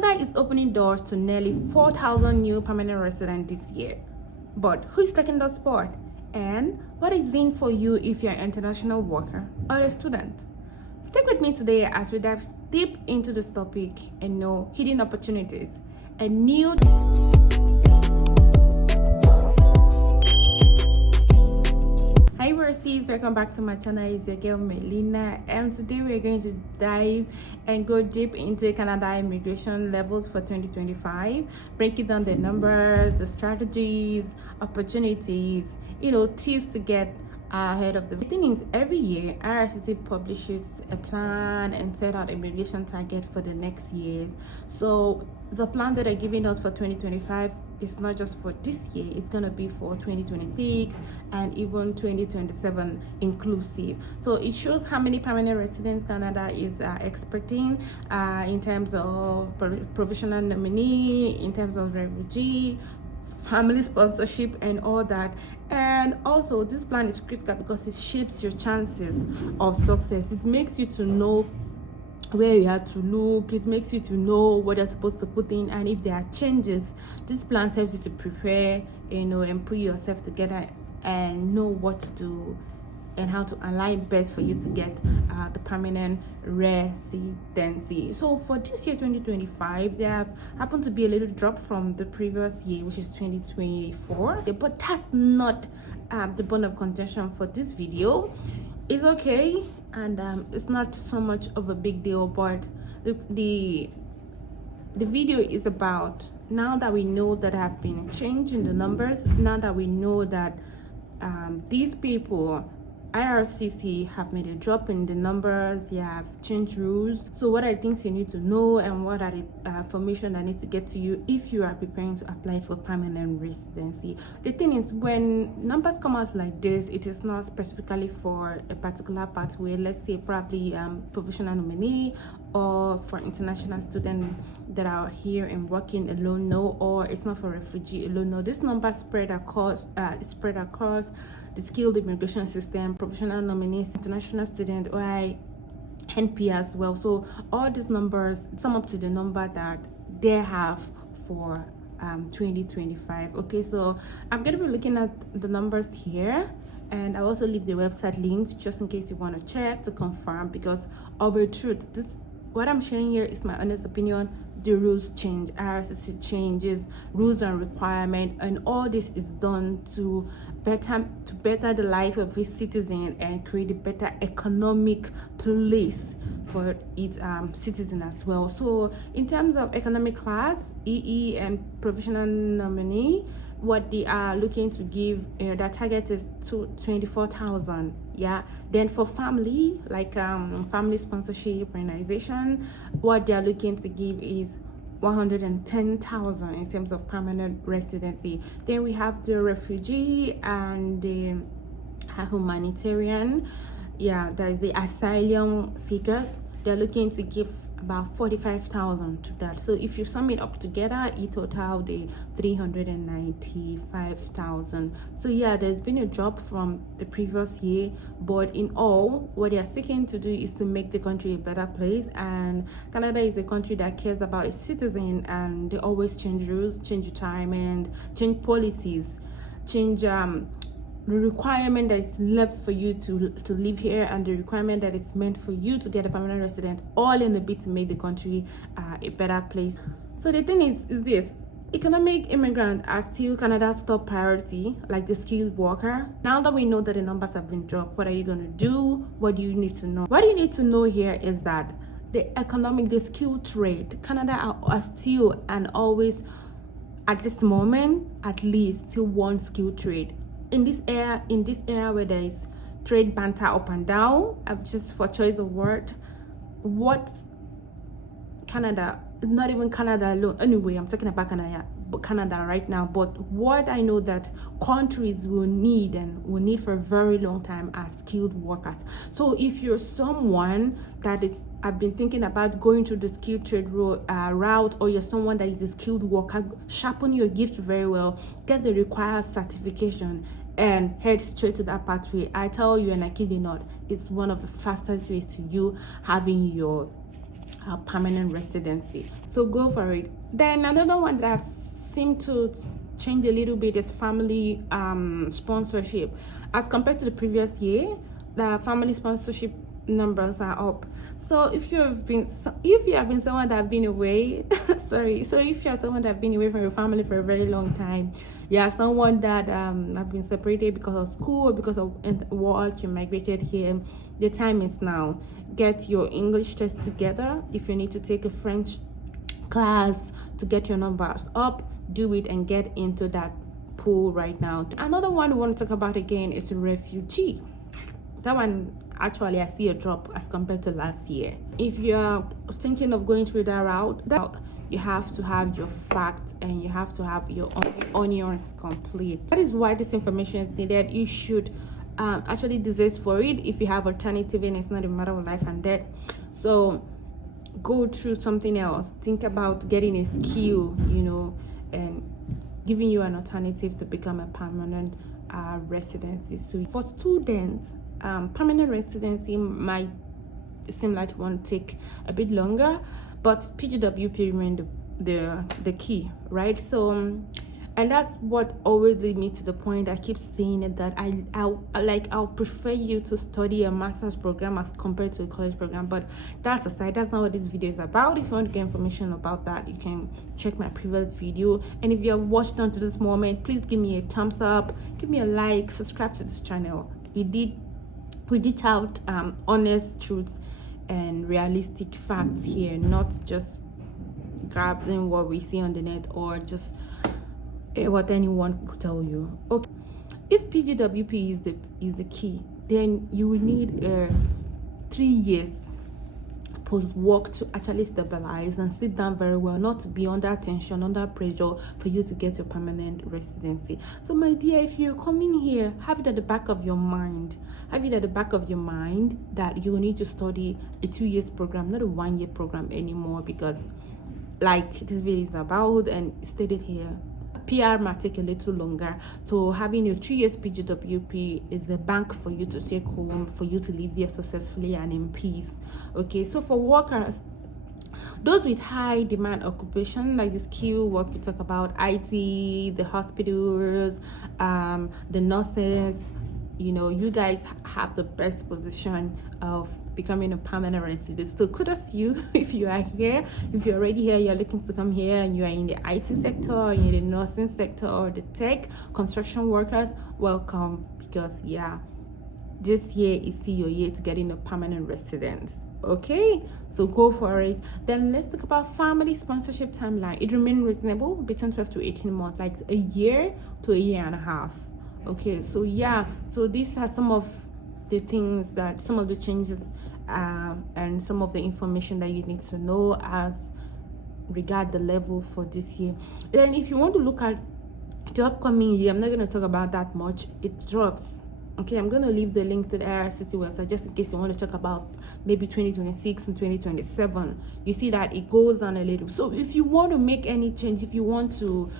Canada is opening doors to nearly 4,000 new permanent residents this year. But who is taking that spot? And what is in for you if you're an international worker or a student? Stick with me today as we dive deep into this topic and know hidden opportunities and new. Hi besties, welcome back to my channel. It's your girl Melina, and today we're going to dive and go deep into Canada immigration levels for 2025, breaking down the numbers, the strategies, opportunities, tips to get ahead of the thing is every year IRCC publishes a plan and set out immigration target for the next year. So the plan that they're giving us for 2025 is not just for this year, it's going to be for 2026 and even 2027 inclusive. So it shows how many permanent residents Canada is expecting in terms of provisional nominee, in terms of refugee, family sponsorship and all that. And also this plan is critical because it shapes your chances of success. It makes you to know where you have to look, it makes you to know what you're supposed to put in, and if there are changes, this plan helps you to prepare, and put yourself together and know what to do and how to align best for you to get the permanent residency. So for this year 2025, there have happened to be a little drop from the previous year, which is 2024, but that's not the bone of contention for this video. It's okay, and it's not so much of a big deal, but the video is about, now that we know that have been changing the numbers, now that we know that these people IRCC have made a drop in the numbers, they have changed rules. So what are the things you need to know, and what are the information that need to get to you if you are preparing to apply for permanent residency? The thing is, when numbers come out like this, it is not specifically for a particular pathway, let's say probably provisional nominee, or for international students that are here and working alone, no, or it's not for refugee alone, no. This number spread across the skilled immigration system, provisional nominees, international student, or NP as well. So all these numbers sum up to the number that they have for 2025. Okay, so I'm going to be looking at the numbers here, and I'll also leave the website links just in case you want to check to confirm, because of the truth, what I'm sharing here is my honest opinion. The rules change, IRCC changes rules and requirement, and all this is done to better the life of its citizen and create a better economic place for its citizen as well. So in terms of economic class, EE and provisional nominee, what they are looking to give, their target is to 24,000. Yeah, then for family, like family sponsorship organization, what they are looking to give is 110,000 in terms of permanent residency. Then we have the refugee and the humanitarian, that is the asylum seekers. They're looking to give about 45,000 to that. So if you sum it up together, it total the 395,000. So there's been a drop from the previous year, but in all, what they are seeking to do is to make the country a better place. And Canada is a country that cares about its citizens, and they always change rules, change retirement, change policies, change the requirement that is left for you to live here, and the requirement that it's meant for you to get a permanent resident, all in a bit to make the country a better place. So the thing is this: economic immigrants are still Canada's top priority, like the skilled worker. Now that we know that the numbers have been dropped, what are you going to do? What do you need to know? What you need to know here is that the skilled trade, Canada are still and always, at this moment at least, still one skilled trade. In this era where there is trade banter up and down, just for choice of word, what Canada, not even Canada alone, anyway, I'm talking about Canada right now, but what I know that countries will need and will need for a very long time are skilled workers. So if you're someone that is, I've been thinking about going through the skilled trade route, or you're someone that is a skilled worker, sharpen your gift very well, get the required certification, and head straight to that pathway. I tell you, and I kid you not, it's one of the fastest ways to you having your permanent residency. So go for it. Then another one that I've seemed to change a little bit is family sponsorship. As compared to the previous year, the family sponsorship numbers are up. So if you have been someone that have been away sorry, so if you're someone that have been away from your family for a very long time, someone that have been separated because of school or because of work, you migrated here, the time is now. Get your English test together. If you need to take a French class to get your numbers up, do it and get into that pool right now. Another one we want to talk about again is refugee. That one, actually, I see a drop as compared to last year. If you're thinking of going through that route, you have to have your facts and you have to have your onions complete. That is why this information is needed. You should actually desist for it if you have alternative and it's not a matter of life and death. So go through something else. Think about getting a skill, and giving you an alternative to become a permanent residency. So for students, permanent residency might seem like it won't take a bit longer, but PGWP remain the key, right? So and that's what always leads me to the point I keep saying it, that I'll prefer you to study a master's program as compared to a college program. But that's aside, that's not what this video is about. If you want to get information about that, you can check my previous video. And if you have watched unto this moment, please give me a thumbs up, give me a like, subscribe to this channel. We did out honest truths and realistic facts here, not just grabbing what we see on the net or just what anyone will tell you. Okay, if PGWP is the key, then you will need 3 years post work to actually stabilize and sit down very well, not to be under tension, under pressure for you to get your permanent residency. So my dear, if you're coming here, have it at the back of your mind. Have it at the back of your mind that you need to study a 2 years program, not a 1 year program anymore, because like this video is about and stated here, PR might take a little longer. So having your 3 years PGWP is the bank for you to take home, for you to live here successfully and in peace. Okay, so for workers, those with high demand occupation, like the skill work we talk about, IT, the hospitals, the nurses, you guys have the best position of becoming a permanent resident. So kudos to you if you are here. If you're already here, you're looking to come here, and you are in the IT sector, or in the nursing sector, or the tech, construction workers, welcome, because this year is still your year to get in a permanent residence. Okay, so go for it. Then let's talk about family sponsorship timeline. It remains reasonable between 12 to 18 months, like a year to a year and a half. Okay, so so these are some of the things that, some of the changes and some of the information that you need to know as regard the level for this year. Then if you want to look at the upcoming year, I'm not going to talk about that much. It drops. Okay, I'm going to leave the link to the IRCC website just in case you want to talk about maybe 2026 and 2027. You see that it goes on a little. So if you want to make any change, if you want to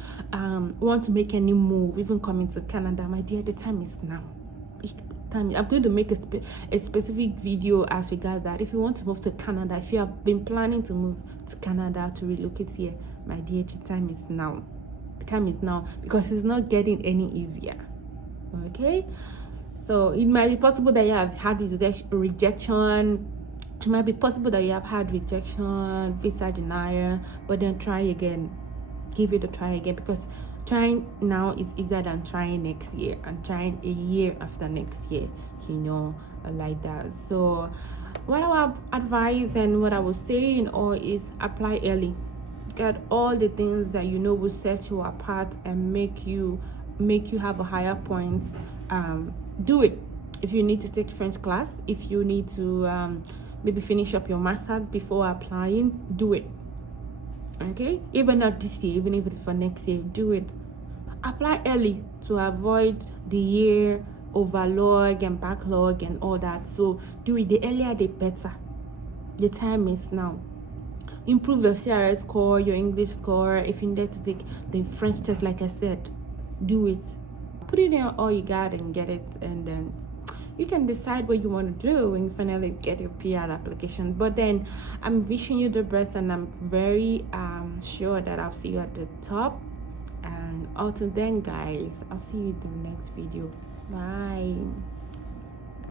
make any move, even coming to Canada, my dear, the time is now. I'm going to make a specific video as regard that. If you want to move to Canada, if you have been planning to move to Canada, to relocate here, my dear, the time is now. The time is now, because it's not getting any easier. Okay, so it might be possible that you have had rejection. It might be possible that you have had rejection, visa denial, but then try again. Give it a try again, because trying now is easier than trying next year and trying a year after next year, like that. So what I would advise and what I would say is apply early. Get all the things that will set you apart and make you have a higher point. Do it. If you need to take French class, if you need to maybe finish up your master's before applying, do it. Okay, even not this year, even if it's for next year, do it. Apply early to avoid the year overlog and backlog and all that. So do it. The earlier the better. The time is now. Improve your CRS score, your English score. If you need to take the French test, like I said, do it. Put it in all you got and get it, and then you can decide what you want to do when you finally get your PR application. But then I'm wishing you the best, and I'm very sure that I'll see you at the top. And until then, guys, I'll see you in the next video. Bye.